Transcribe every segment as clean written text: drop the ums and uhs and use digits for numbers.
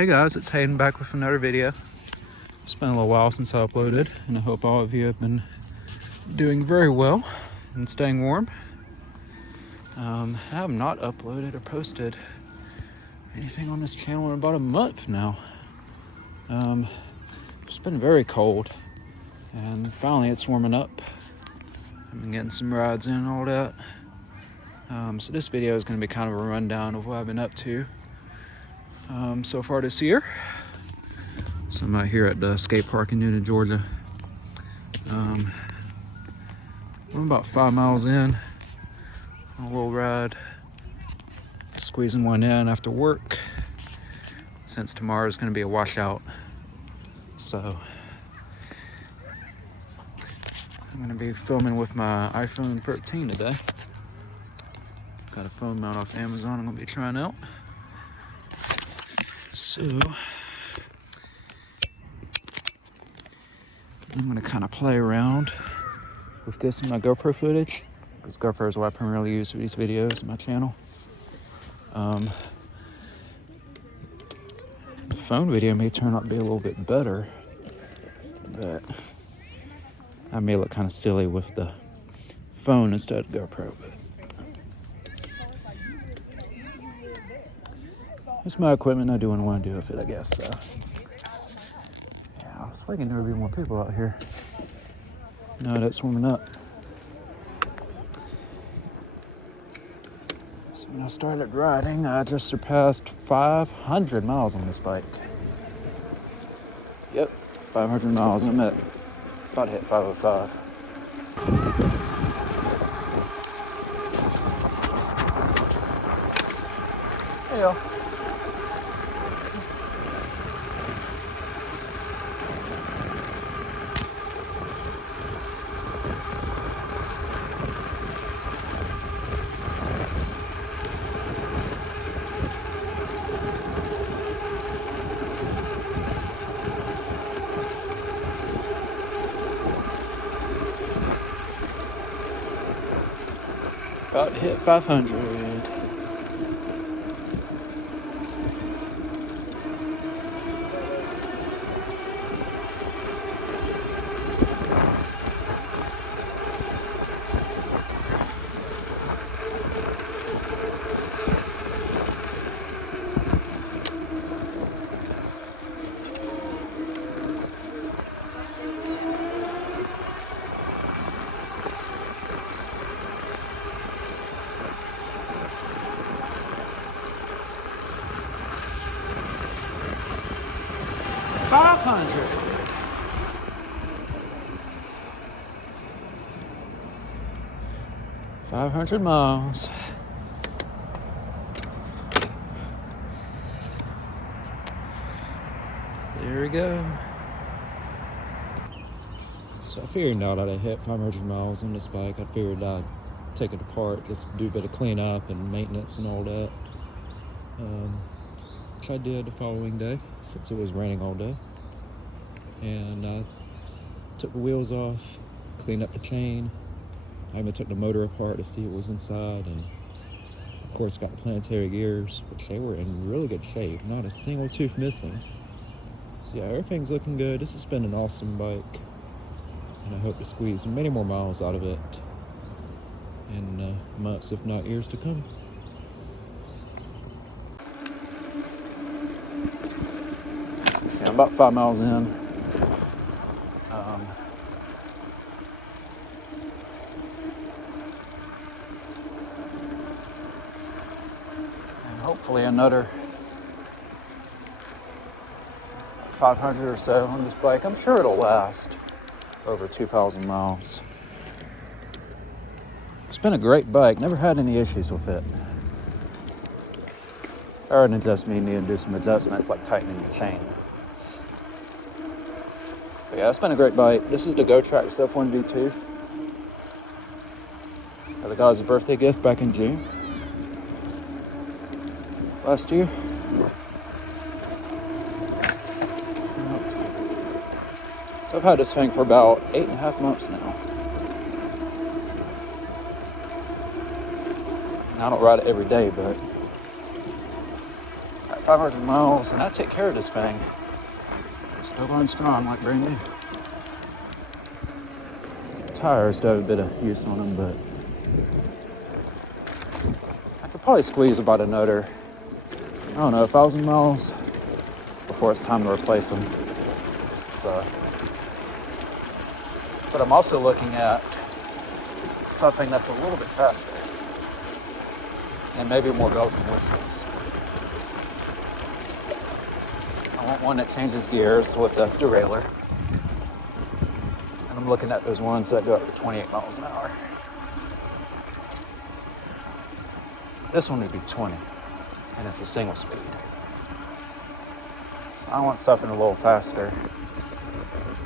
Hey guys, it's Hayden back with another video. It's been a little while since I uploaded, and I hope all of you have been doing very well and staying warm. I have not uploaded or posted anything on this channel in about a month now. It's been very cold, and finally it's warming up. I've been getting some rides in and all that. So this video is going to be kind of a rundown of what I've been up to so far this year. So I'm out here at the skate park in Newnan, Georgia. I'm about 5 miles in on a little ride, squeezing one in after work since tomorrow is going to be a washout. So I'm going to be filming with my iPhone 13 today. Got a phone mount off Amazon I'm going to be trying out. So I'm going to kind of play around with this in my GoPro footage, because GoPro is what I primarily use for these videos on my channel. The phone video may turn out to be a little bit better, but I may look kind of silly with the phone instead of GoPro. But it's my equipment. I do what I want to do with it, I guess. So yeah, I was thinking there would be more people out here. No, that's warming up. So when I started riding, I just surpassed 500 miles on this bike. Yep, 500 miles. I'm at about to hit 505. Hey y'all. About to hit 500. Five hundred miles. There we go. So I figured now that I hit 500 miles on this bike, I figured I'd take it apart, just do a bit of cleanup and maintenance and all that. Which I did the following day, since it was raining all day. And I took the wheels off, cleaned up the chain. I even took the motor apart to see what was inside, and of course got the planetary gears, which they were in really good shape, not a single tooth missing. So yeah, everything's looking good. This has been an awesome bike, and I hope to squeeze many more miles out of it in months, if not years to come. See, I'm about 5 miles in. Hopefully another 500 or so on this bike. I'm sure it'll last over 2,000 miles. It's been a great bike. Never had any issues with it. Other than just me needing to do some adjustments like tightening the chain. But yeah, it's been a great bike. This is the GoTrack SF1 V2. I got the guy's birthday gift back in June last year. So I've had this thing for about 8.5 months now. And I don't ride it every day, but 500 miles, and I take care of this thing. Still going strong like brand new. Tires do have a bit of use on them, but I could probably squeeze about another, I don't know, 1,000 miles before it's time to replace them. So, but I'm also looking at something that's a little bit faster and maybe more bells and whistles. I want one that changes gears with a derailleur. And I'm looking at those ones that go up to 28 miles an hour. This one would be 20, and it's a single speed. So I want something a little faster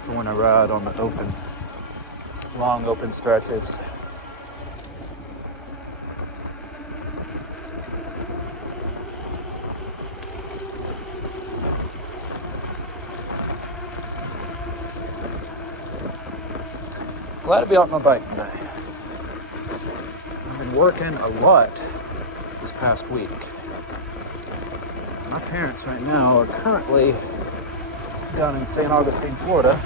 for when I ride on the open, long open stretches. Glad to be out on my bike today. I've been working a lot this past week. My parents right now are currently down in St. Augustine, Florida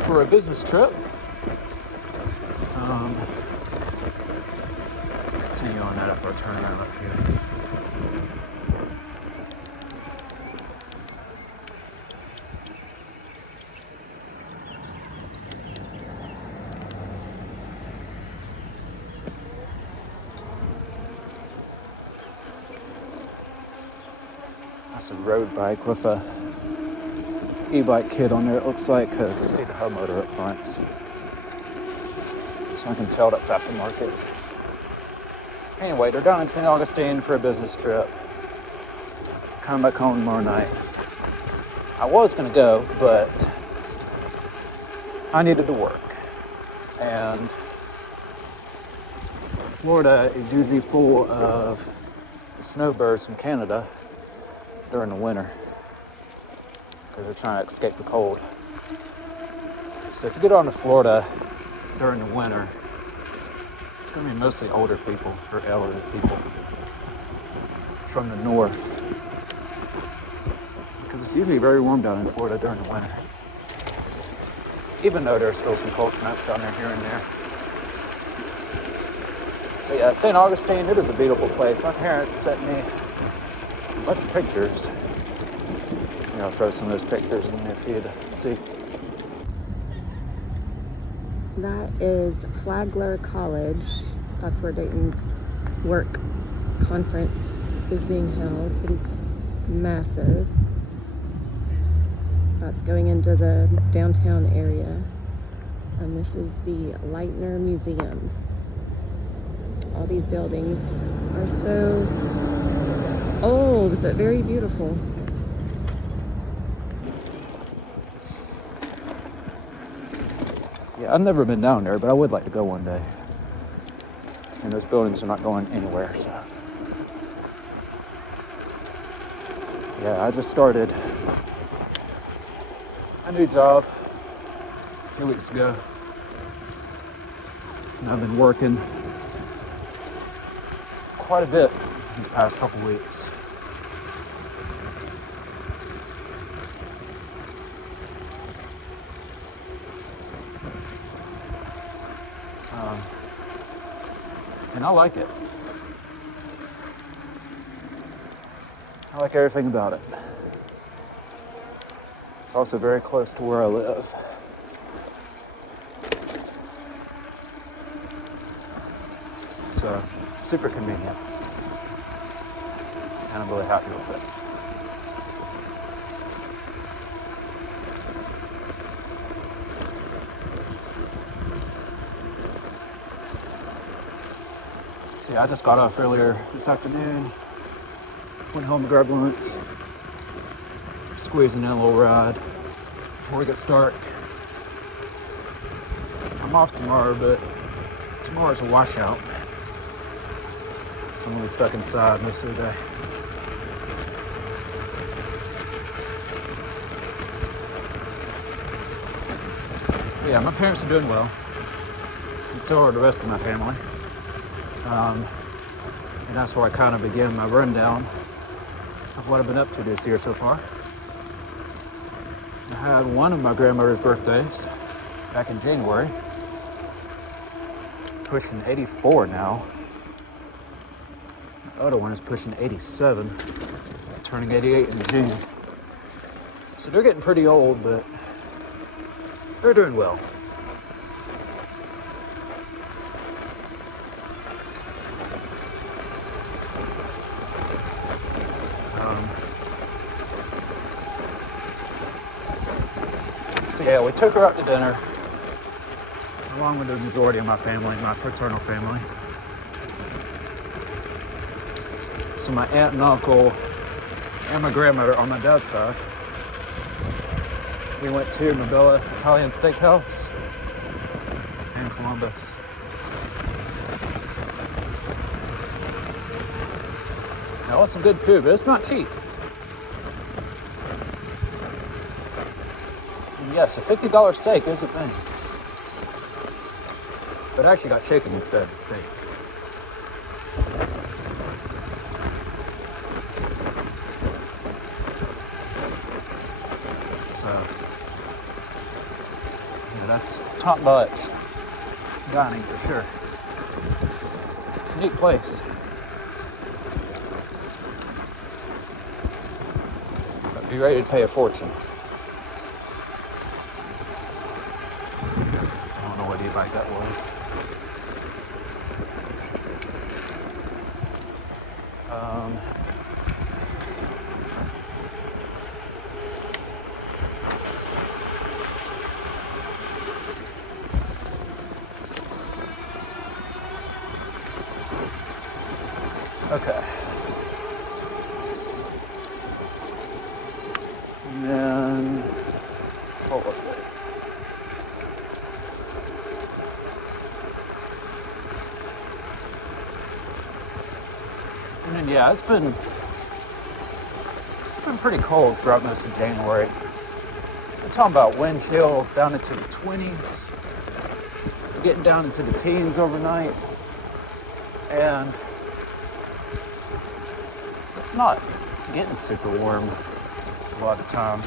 for a business trip. Continue on that after I turn around up here. That's a road bike with a e-bike kit on there, it looks like, because I see the hub motor up front. So I can tell that's aftermarket. Anyway, they're down in St. Augustine for a business trip. Coming back home tomorrow night. I was gonna go, but I needed to work. And Florida is usually full of snowbirds from Canada during the winter because they're trying to escape the cold. So if you go down to Florida during the winter, it's going to be mostly older people or elderly people from the north because it's usually very warm down in Florida during the winter, even though there's still some cold snaps down there here and there. But yeah, St. Augustine, it is a beautiful place. My parents sent me a bunch of pictures. I'll throw some of those pictures in there for you to see. That is Flagler College. That's where Dayton's work conference is being held. It is massive. That's going into the downtown area. And this is the Leitner Museum. All these buildings are so old, but very beautiful. Yeah, I've never been down there, but I would like to go one day. And those buildings are not going anywhere, so. Yeah, I just started a new job a few weeks ago. And I've been working quite a bit these past couple weeks. And I like it. I like everything about it. It's also very close to where I live. So, super convenient. And I'm really happy with it. See, I just got off earlier this afternoon, went home to grab lunch, squeezing in a little ride before it gets dark. I'm off tomorrow, but tomorrow's a washout, so I'm gonna be stuck inside most of the day. Yeah, my parents are doing well, and so are the rest of my family. And that's where I kind of began my rundown of what I've been up to this year so far. I had one of my grandmother's birthdays back in January. Pushing 84 now. The other one is pushing 87, turning 88 in June. So they're getting pretty old, but they're doing well. So yeah, we took her out to dinner, along with the majority of my family, my paternal family. So my aunt and uncle and my grandmother on my dad's side. We went to Mabilla Italian Steakhouse in Columbus. Now, it was some good food, but it's not cheap. And yes, a $50 steak is a thing. But I actually got chicken instead of steak. So, yeah, that's top notch dining for sure. It's a neat place. But be ready to pay a fortune. I don't know what e-bike that was. Okay. And then, what was it? And then, yeah, it's been pretty cold throughout most of January. We're talking about wind chills down into the 20s, getting down into the teens overnight, and it's not getting super warm a lot of the time.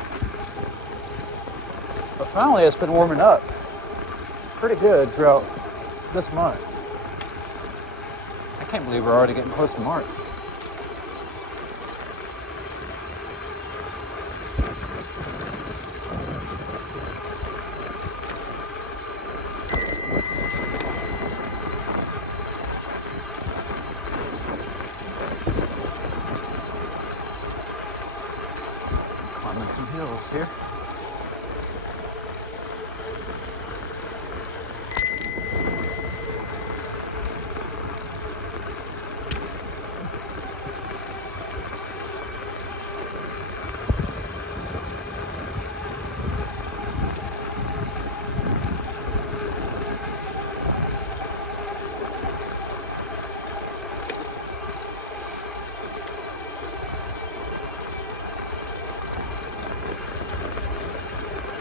But finally, it's been warming up pretty good throughout this month. I can't believe we're already getting close to March. Climbing some hills here.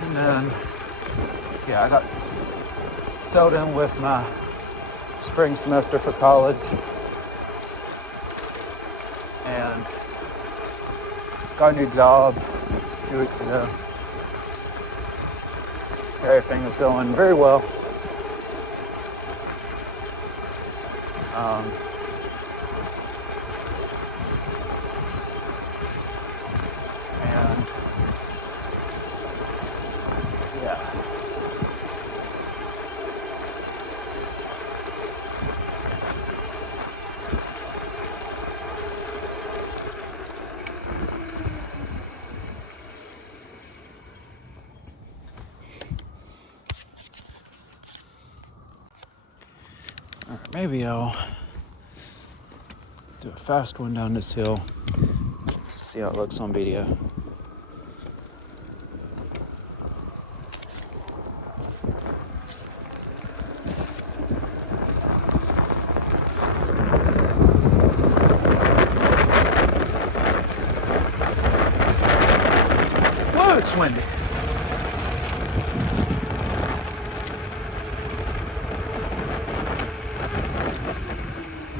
And then, yeah, I got settled in with my spring semester for college. And got a new job a few weeks ago. Everything is going very well. And yeah. All right, maybe I'll do a fast one down this hill. See how it looks on video. Whoa, it's windy.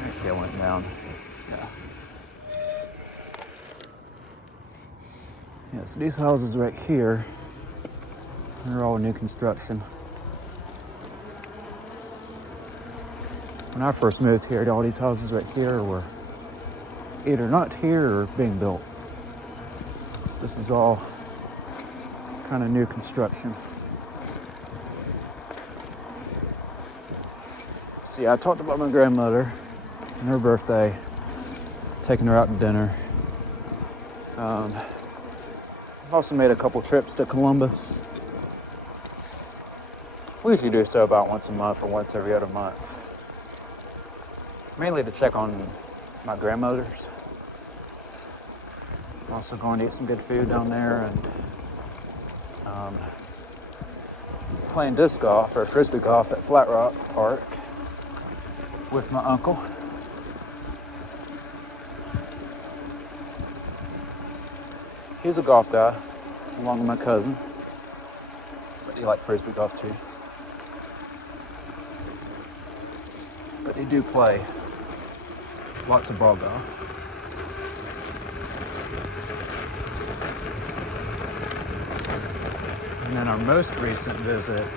Actually, I went down. Yeah. Yeah, so these houses right here, they're all new construction. When I first moved here, all these houses right here were either not here or being built. So this is all kind of new construction. See, I talked about my grandmother and her birthday, taking her out to dinner. I've also made a couple trips to Columbus. We usually do so about once a month or once every other month. Mainly to check on my grandmother's. I'm also going to eat some good food down there and playing disc golf or frisbee golf at Flat Rock Park with my uncle. He's a golf guy, along with my cousin, but he likes frisbee golf too. But they do play lots of ball golf. And then our most recent visit,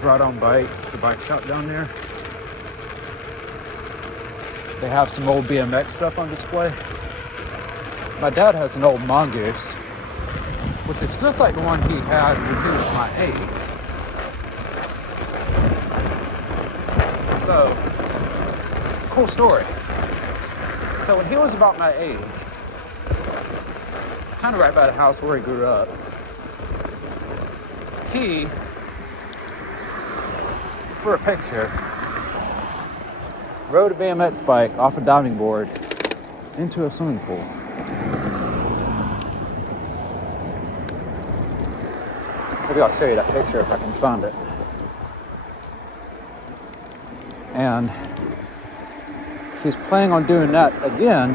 brought on bikes, the bike shop down there. They have some old BMX stuff on display. My dad has an old mongoose, which is just like the one he had when he was my age. So, cool story. So when he was about my age, kind of right by the house where he grew up, he, for a picture, rode a BMX bike off a diving board into a swimming pool. Maybe I'll show you that picture if I can find it. And he's planning on doing that again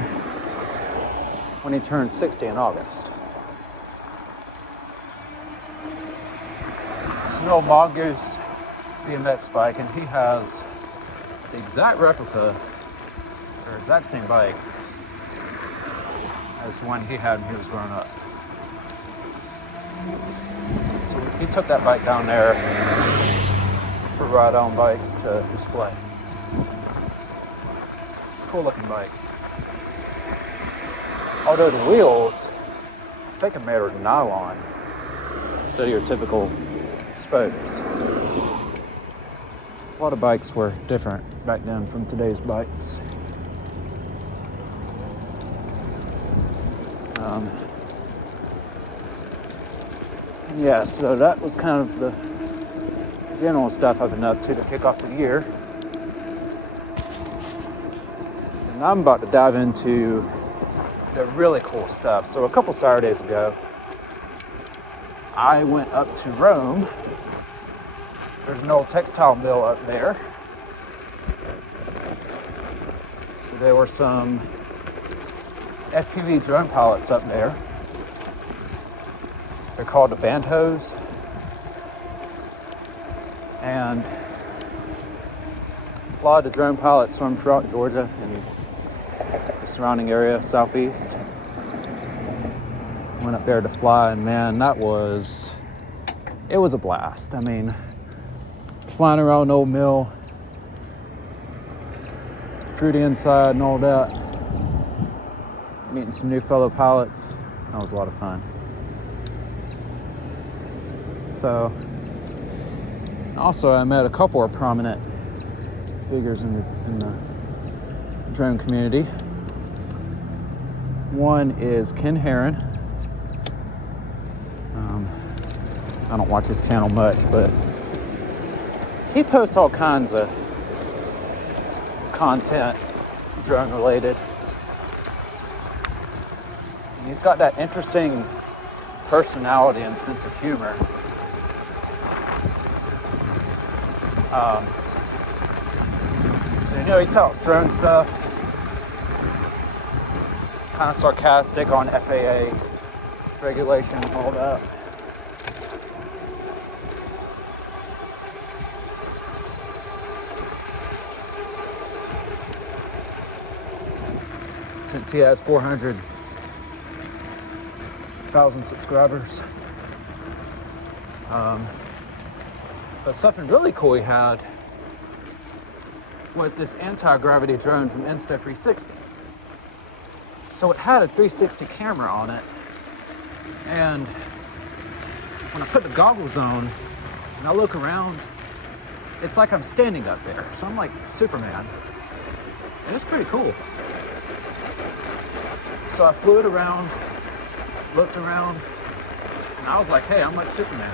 when he turns 60 in August. It's an old mongoose BMX bike, and he has the exact replica, or exact same bike as the one he had when he was growing up. So he took that bike down there for ride-on bikes to display. It's a cool looking bike. Although the wheels, I think are made of nylon instead of your typical spokes. A lot of bikes were different back then from today's bikes. Yeah, so that was kind of the general stuff I've been up to kick off the year. And I'm about to dive into the really cool stuff. So a couple Saturdays ago, I went up to Rome. There's an old textile mill up there. So there were some FPV drone pilots up there. They're called the band hose. And a lot of the drone pilots swim throughout Georgia and the surrounding area, southeast. Went up there to fly, and man, it was a blast. I mean, flying around an old mill, through the inside and all that, meeting some new fellow pilots. That was a lot of fun. So, also I met a couple of prominent figures in the drone community. One is Ken Herron. I don't watch his channel much, but he posts all kinds of content drone related. And he's got that interesting personality and sense of humor. So, he talks drone stuff, kind of sarcastic on FAA regulations and all that. since he has 400,000 subscribers. But something really cool he had was this anti-gravity drone from Insta360. So it had a 360 camera on it, and when I put the goggles on and I look around, it's like I'm standing up there. So I'm like Superman, and it's pretty cool. So I flew it around, looked around, and I was like, hey, I'm like Superman.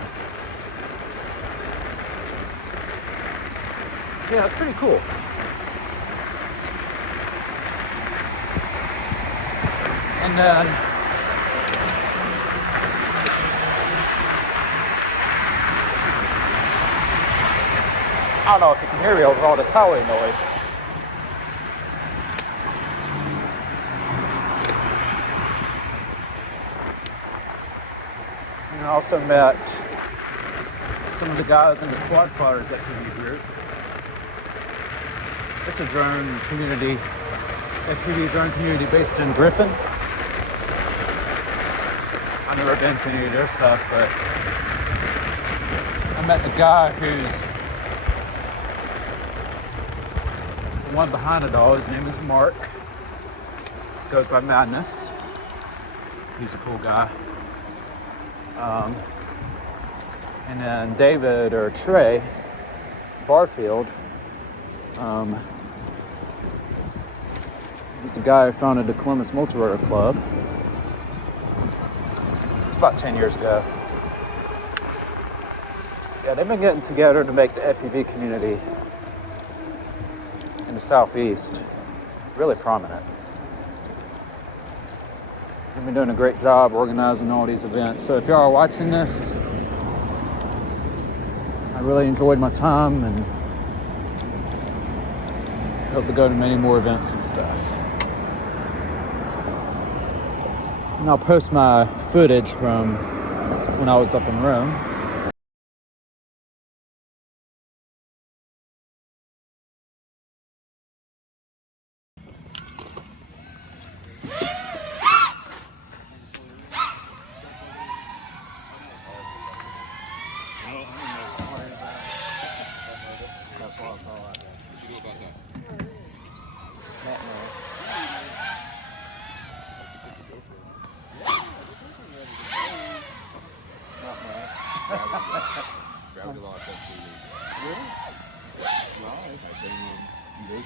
So yeah, it's pretty cool. And then I don't know if you can hear me over all this highway noise. And I also met some of the guys in the quadplotters FPV group. It's a drone community, FPV drone community based in Griffin. I've never been to any of their stuff, but I met the guy who's the one behind it all. His name is Mark. Goes by Madness. He's a cool guy. And then David or Trey Barfield. He's the guy who founded the Columbus Multi-Rotor Club. It's about 10 years ago. So yeah, they've been getting together to make the FPV community in the Southeast really prominent. They've been doing a great job organizing all these events. So if y'all are watching this, I really enjoyed my time and hope to go to many more events and stuff. And I'll post my footage from when I was up in Rome. Grabbed a lot of stuff. Really? Well, I've been big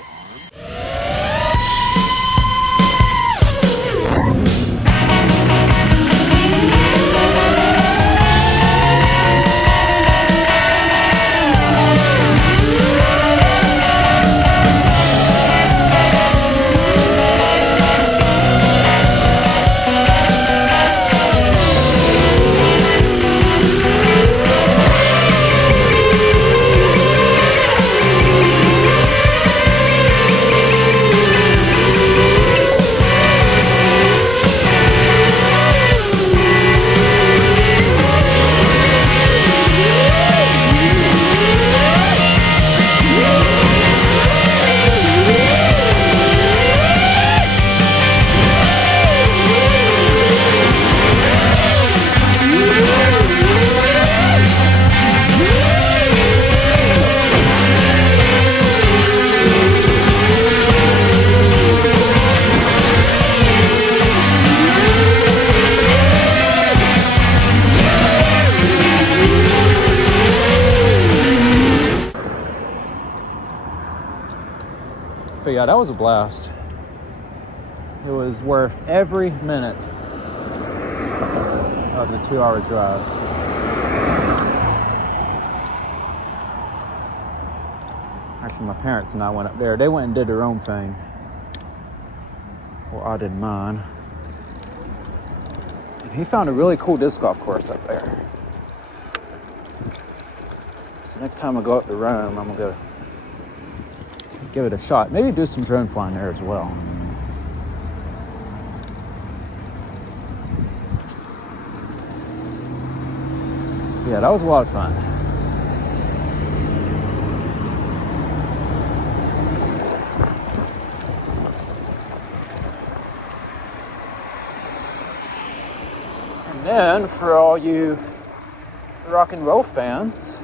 But yeah, that was a blast. It was worth every minute of the 2-hour drive. Actually, my parents and I went up there. They went and did their own thing. Well, I did mine. And he found a really cool disc golf course up there. So next time I go up to Rome, I'm gonna go give it a shot. Maybe do some drone flying there as well. Yeah, that was a lot of fun. And then for all you rock and roll fans,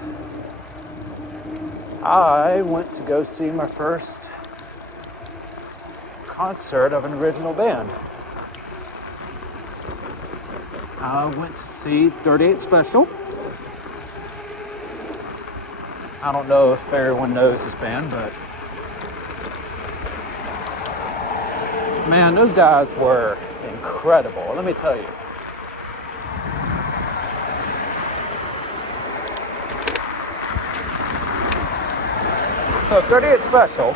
I went to go see my first concert of an original band. I went to see 38 Special. I don't know if everyone knows this band, but man, those guys were incredible, let me tell you. So 38 Special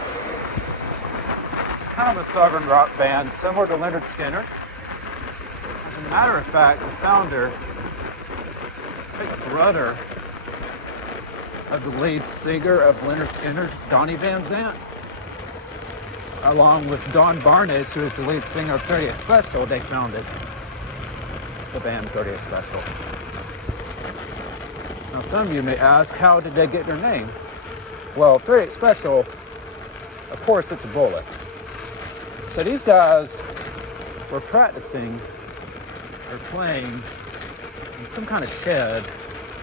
is kind of a southern rock band similar to Leonard Skinner. As a matter of fact, the founder, I think brother of the lead singer of Leonard Skinner, Donnie Van Zant, along with Don Barnes, who is the lead singer of 38 Special, they founded the band 38 Special. Now some of you may ask, how did they get their name? Well, 38 Special, of course, it's a bullet. So these guys were practicing or playing in some kind of shed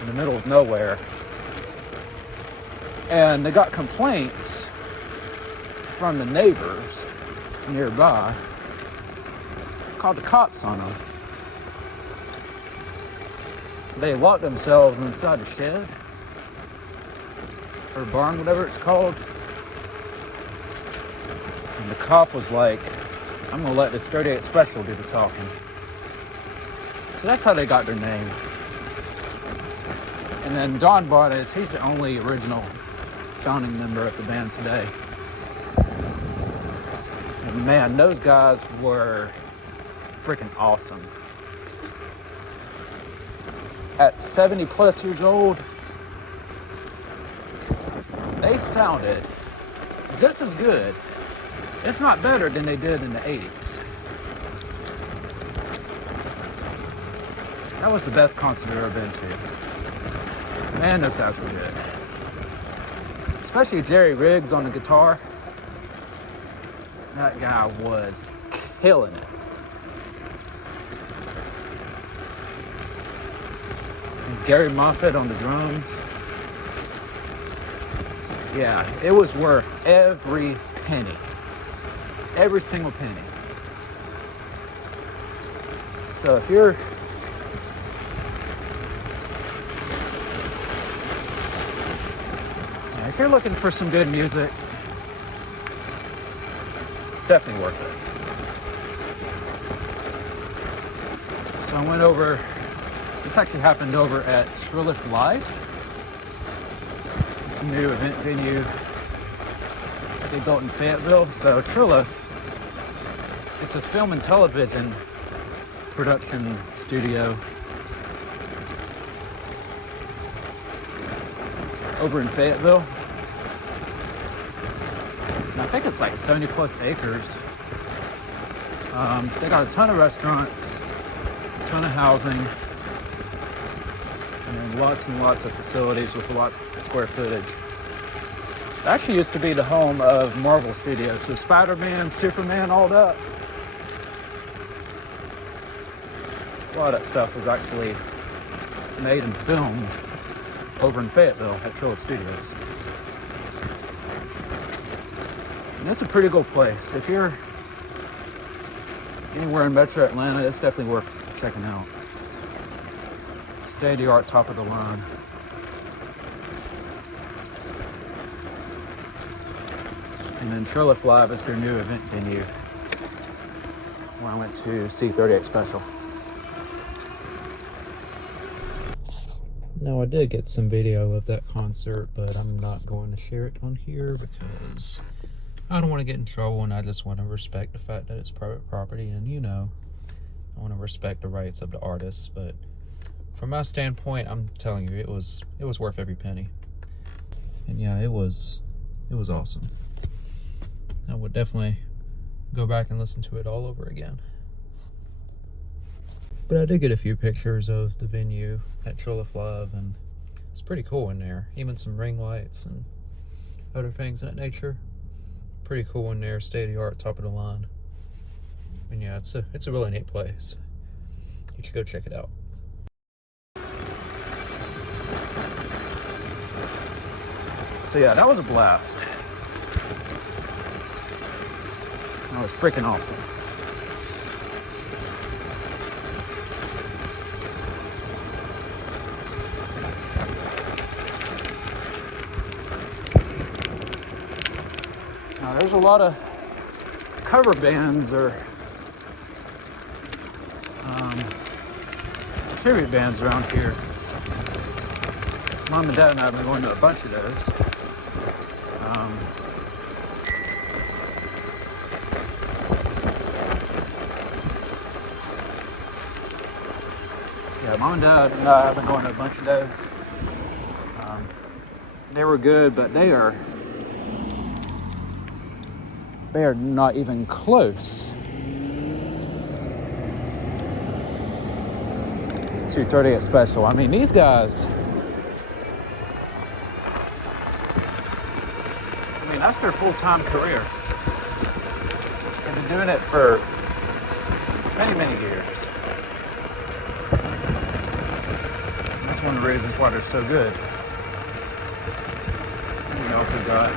in the middle of nowhere. And they got complaints from the neighbors nearby, called the cops on them. So they locked themselves inside the shed, or barn, whatever it's called. And the cop was like, I'm gonna let this 38 Special do the talking. So that's how they got their name. And then Don Barnes, he's the only original founding member of the band today. And man, those guys were freaking awesome. At 70 plus years old, they sounded just as good, if not better, than they did in the 80s. That was the best concert I've ever been to. Man, those guys were good. Especially Jerry Riggs on the guitar. That guy was killing it. And Gary Moffat on the drums. Yeah, it was worth every penny. Every single penny. So if you're looking for some good music, it's definitely worth it. So I went over, this actually happened over at Trilliff Live. It's a new event venue that they built in Fayetteville. So Trilliff, it's a film and television production studio over in Fayetteville. And I think it's like 70 plus acres. So they got a ton of restaurants, a ton of housing, and lots and lots of facilities with a lot of square footage. It actually used to be the home of Marvel Studios, so Spider-Man, Superman, all that. A lot of that stuff was actually made and filmed over in Fayetteville at Trilliff Studios. And it's a pretty good place. If you're anywhere in Metro Atlanta, it's definitely worth checking out. State-of-the-art, top of the line. And then Trilliff Live is their new event venue where I went to see 38 Special. Now I did get some video of that concert, but I'm not going to share it on here because I don't want to get in trouble, and I just want to respect the fact that it's private property, and you know, I want to respect the rights of the artists. But from my standpoint, I'm telling you, it was worth every penny. And yeah, it was awesome. I would definitely go back and listen to it all over again. But I did get a few pictures of the venue at Trilliff Live, and it's pretty cool in there. Even some ring lights and other things of that nature. Pretty cool in there, state-of-the-art, top of the line. And yeah, it's a really neat place. You should go check it out. So yeah, that was a blast. That was freaking awesome. Now there's a lot of cover bands or tribute bands around here. Mom and Dad and I have been going to a bunch of those. Yeah, Mom and Dad and I have been going to a bunch of those. They were good, but they are not even close to 30th Special. I mean, these guys, that's their full-time career. They've been doing it for many, many years. That's one of the reasons why they're so good. And we also got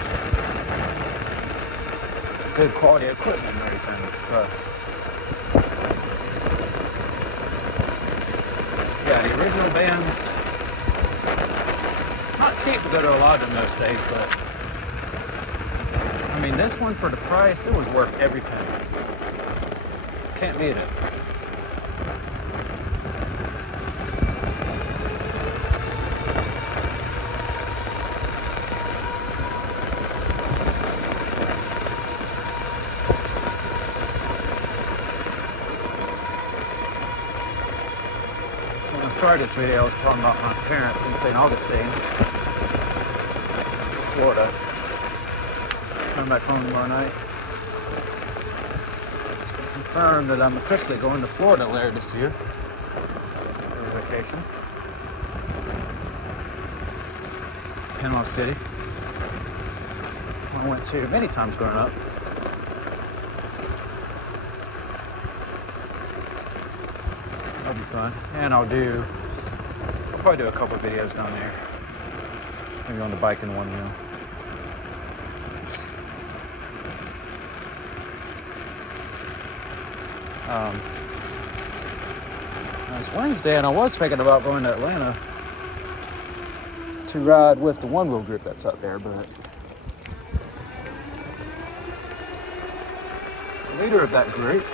good quality equipment and everything. So, yeah, the original bands, it's not cheap to go to a lot of them those days, but I mean, this one for the price, it was worth every penny. Can't beat it. So when I started this video, I was talking about my parents in St. Augustine, Florida. Coming back home tomorrow night. It's been confirmed that I'm officially going to Florida later this year for vacation. Panama City. I went to many times growing up. That'll be fun. And I'll probably do a couple of videos down there. Maybe on the bike in one wheel. It's Wednesday, and I was thinking about going to Atlanta to ride with the one-wheel group that's up there, but the leader of that group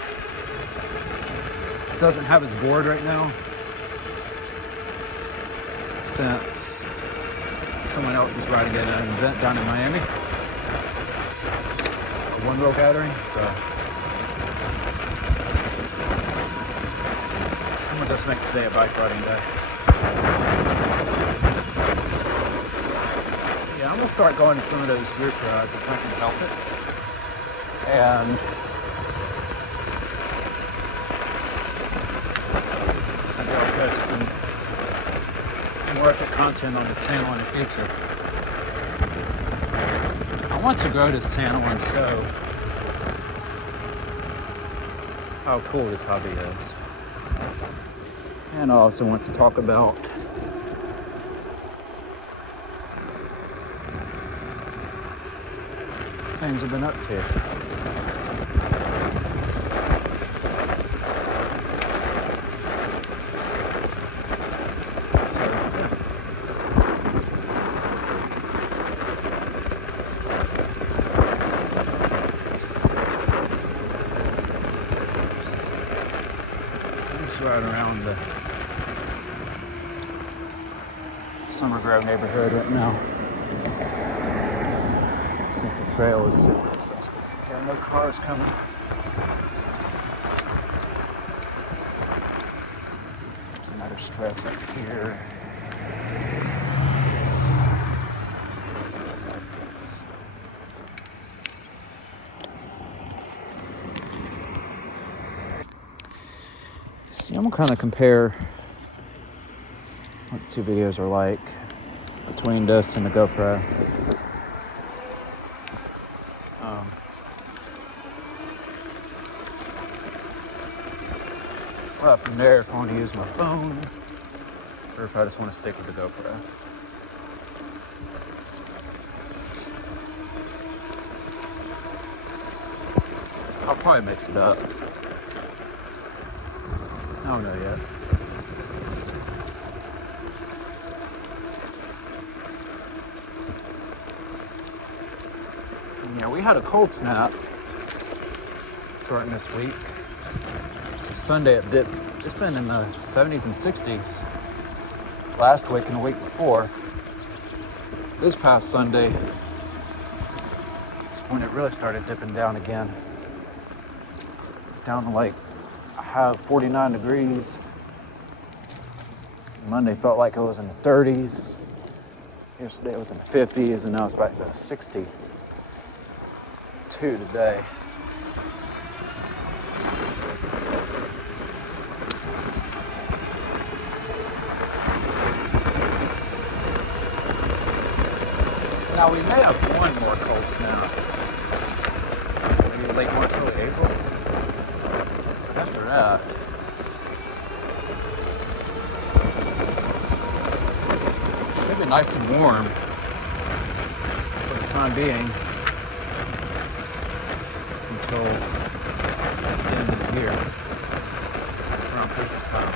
doesn't have his board right now since someone else is riding at an event down in Miami, a one-wheel gathering, so just make today a bike riding day. Yeah, I'm gonna start going to some of those group rides if I can help it. And maybe I'll post some more epic content on this channel in the future. I want to grow this channel and show how cool this hobby is. And I also want to talk about things I've been up to. Just riding around the Summer Grove neighborhood right now. Since the trail is super accessible. There are no cars coming. There's another stretch up here. See, I'm gonna kind of compare what the two videos are like between this and the GoPro. Aside from there, if I want to use my phone or if I just want to stick with the GoPro. I'll probably mix it up. I don't know yet. Yeah, we had a cold snap starting this week. So Sunday it dipped. It's been in the 70s and 60s last week and the week before. This past Sunday is when it really started dipping down again. Down to like I have 49 degrees. Monday felt like it was in the 30s. Yesterday it was in the 50s, and now it's back to 62 today. Now we may have one more cold snap. Maybe late March, early April. After that, it should be nice and warm for the time being until the end of this year, around Christmas time.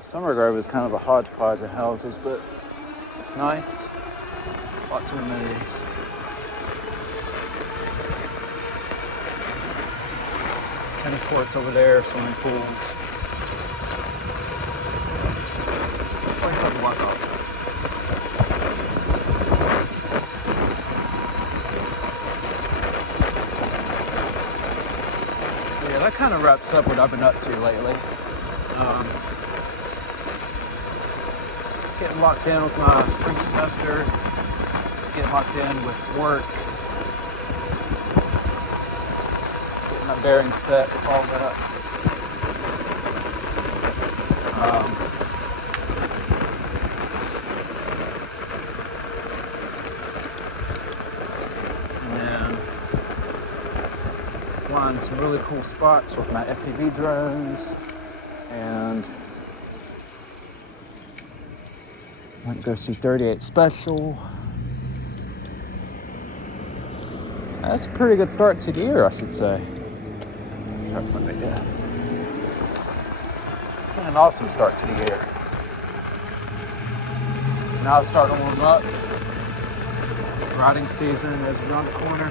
Summer Grove is kind of a hodgepodge of houses, but it's nice. Lots of amenities. Tennis courts over there, swimming pools. This place has a lot of. So yeah, that kind of wraps up what I've been up to lately. Getting locked in with my spring semester, getting locked in with work, getting my bearings set with all that. And then flying some really cool spots with my FPV drones, and went to go see 38 Special. That's a pretty good start to the year, I should say. Try something like that. It's been an awesome start to the year. Now it's starting to warm up. Riding season is around the corner.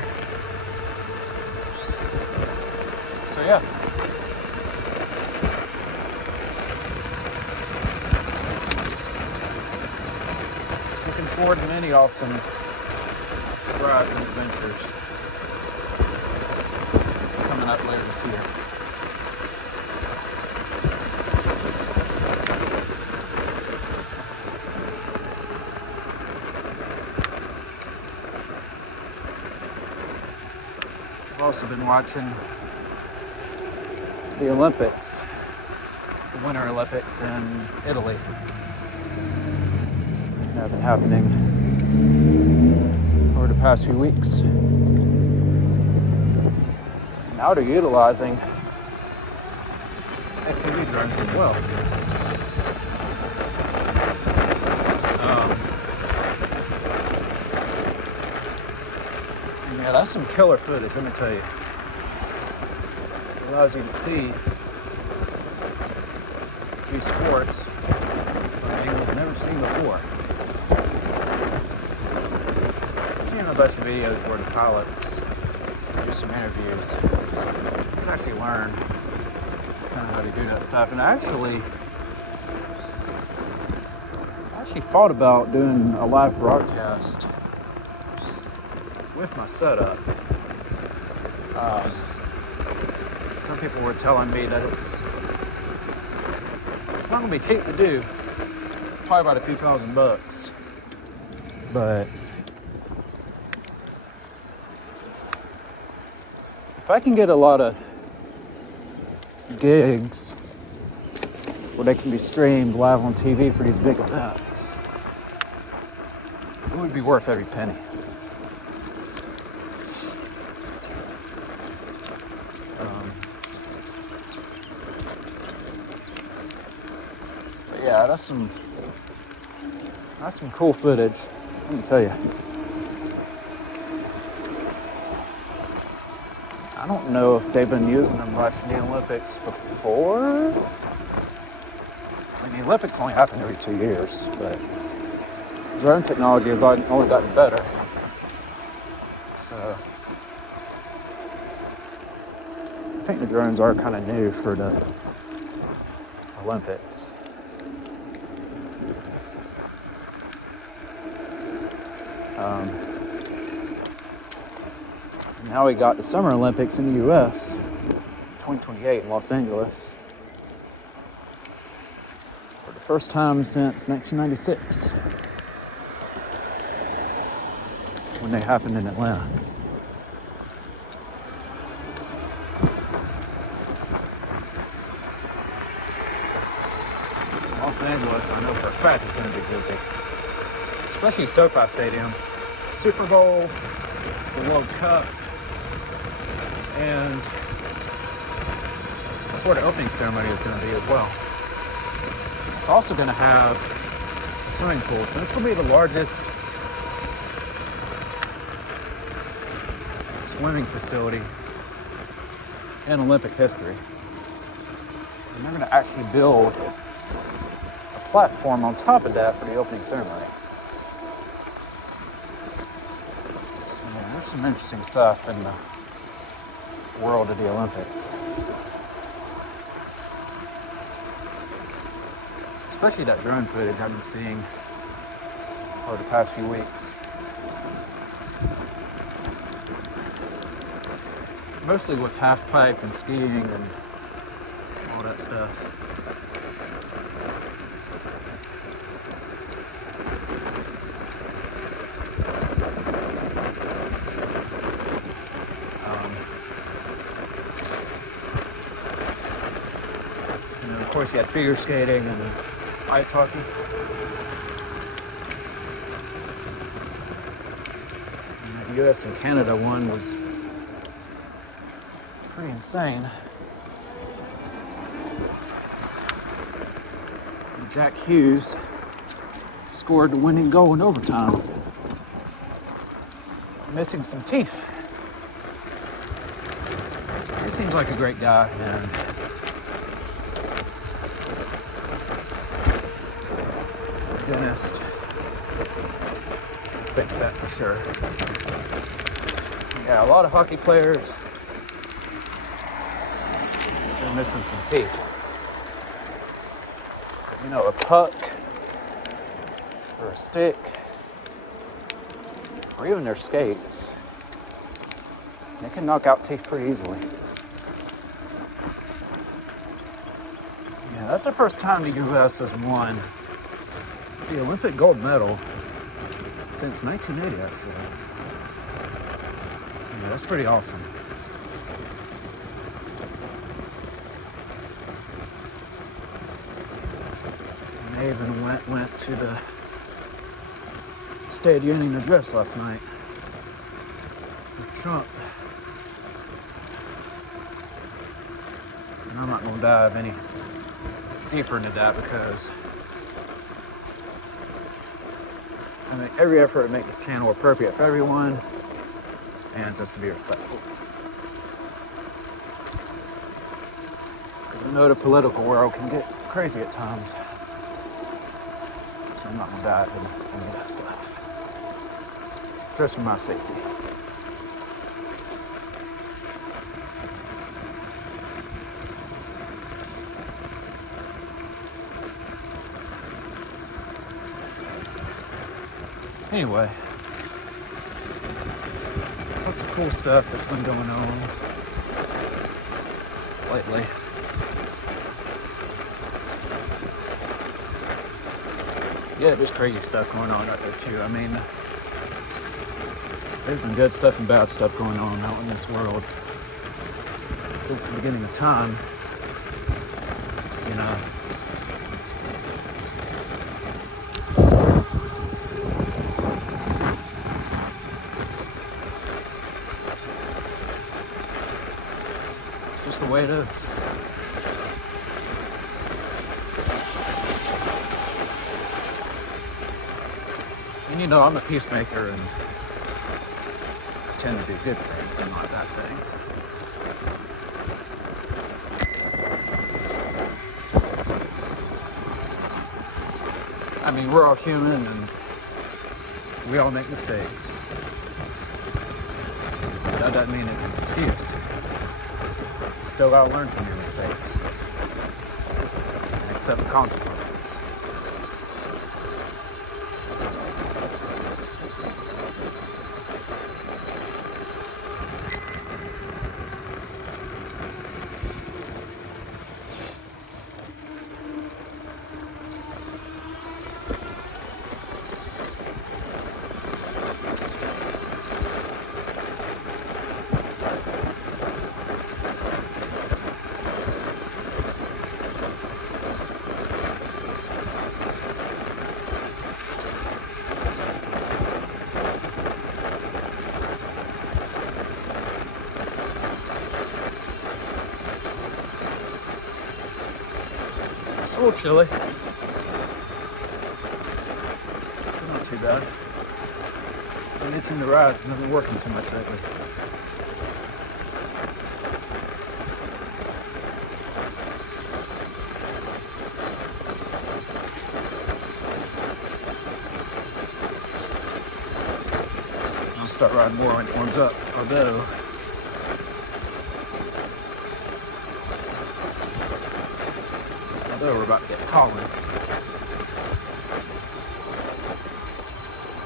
So yeah. Looking forward to many awesome rides and adventures coming up later this year. I've also been watching the Olympics, the Winter Olympics in Italy. That have been happening over the past few weeks. Now they're utilizing FPV drones as well. Yeah, that's some killer footage, let me tell you. It allows you to see these sports from angles never seen before. I've seen a bunch of videos where the pilots do some interviews. You can actually learn kind of how to do that stuff. And I actually thought about doing a live broadcast with my setup. Some people were telling me that it's not gonna be cheap to do. Probably about a few $1,000, but if I can get a lot of gigs where they can be streamed live on TV for these big events, it would be worth every penny. But yeah, that's some cool footage, let me tell you. I don't know if they've been using them much in the Olympics before. I mean, the Olympics only happen every 2 years, but drone technology has only gotten better. So I think the drones are kind of new for the Olympics. Now we got the Summer Olympics in the U.S. 2028 in Los Angeles. For the first time since 1996, when they happened in Atlanta. Los Angeles, I know for a fact, is going to be busy. Especially SoFi Stadium. Super Bowl, the World Cup, and that's where the opening ceremony is going to be as well. It's also going to have a swimming pool, so it's going to be the largest swimming facility in Olympic history. And they're going to actually build a platform on top of that for the opening ceremony. So yeah, there's some interesting stuff in the world of the Olympics. Especially that drone footage I've been seeing over the past few weeks. Mostly with half pipe and skiing and all that stuff. Of course, you had figure skating and ice hockey. And the US and Canada one was pretty insane. And Jack Hughes scored the winning goal in overtime, missing some teeth. He seems like a great guy, and dentist. Fix that for sure. Yeah, a lot of hockey players, they're missing some teeth. Because, you know, a puck or a stick or even their skates, they can knock out teeth pretty easily. Yeah, that's the first time the U.S. has won the Olympic gold medal since 1980, actually. Yeah, that's pretty awesome. And they even went to the State of the Union address last night with Trump. And I'm not going to dive any deeper into that because I make every effort to make this channel appropriate for everyone and just to be respectful. Because I know the political world can get crazy at times. So I'm not going to dive into that stuff. Just for my safety. Anyway, lots of cool stuff that's been going on lately. Yeah, there's crazy stuff going on out there too. I mean, there's been good stuff and bad stuff going on out in this world since the beginning of time. 69. It's just the way it is. And you know, I'm a peacemaker and tend to do good things and not bad things. I mean, we're all human and we all make mistakes. But that doesn't mean it's an excuse. You still gotta learn from your mistakes and accept the consequences. It's a little chilly. But not too bad. I'm itching the rides because I've been working too much lately. I'll start riding more when it warms up, although we're about to get collar.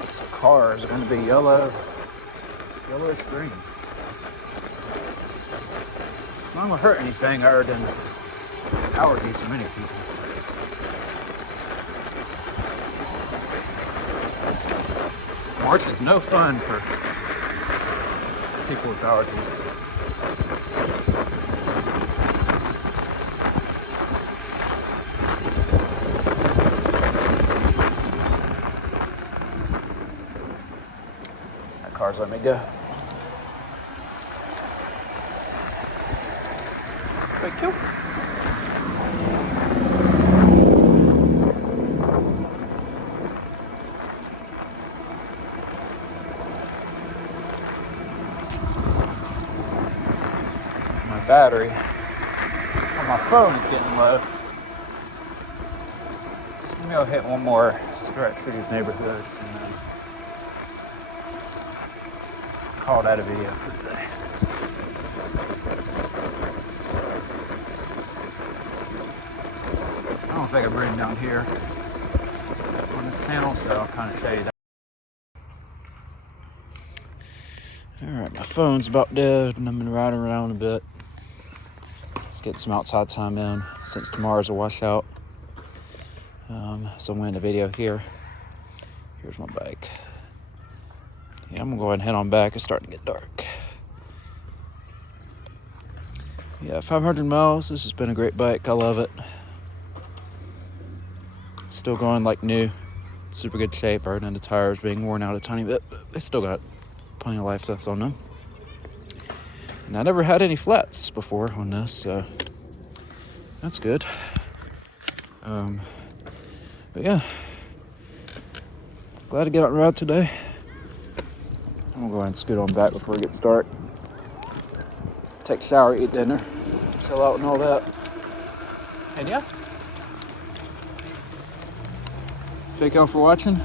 This car is going to be yellowish green. It's not going to hurt anything other than allergies for many people. March is no fun for people with allergies. Cars let me go. Thank you. My battery on my phone is getting low. So maybe I'll hit one more stretch through these neighborhoods and then call that a video for today. I don't think I've ridden down here on this channel, so I'll kind of show you that. Alright, my phone's about dead and I've been riding around a bit. Let's get some outside time in since tomorrow's a washout. So I'm going to end the video here. Here's my bike. Yeah, I'm gonna go ahead and head on back. It's starting to get dark. Yeah, 500 miles. This has been a great bike. I love it. Still going like new. Super good shape. Other than the tires being worn out a tiny bit, but they still got plenty of life left on them. And I never had any flats before on this, so that's good. But yeah, glad to get out and ride today. I'm gonna go ahead and scoot on back before we get started. Take a shower, eat dinner, chill out and all that. And yeah. Thank y'all for watching.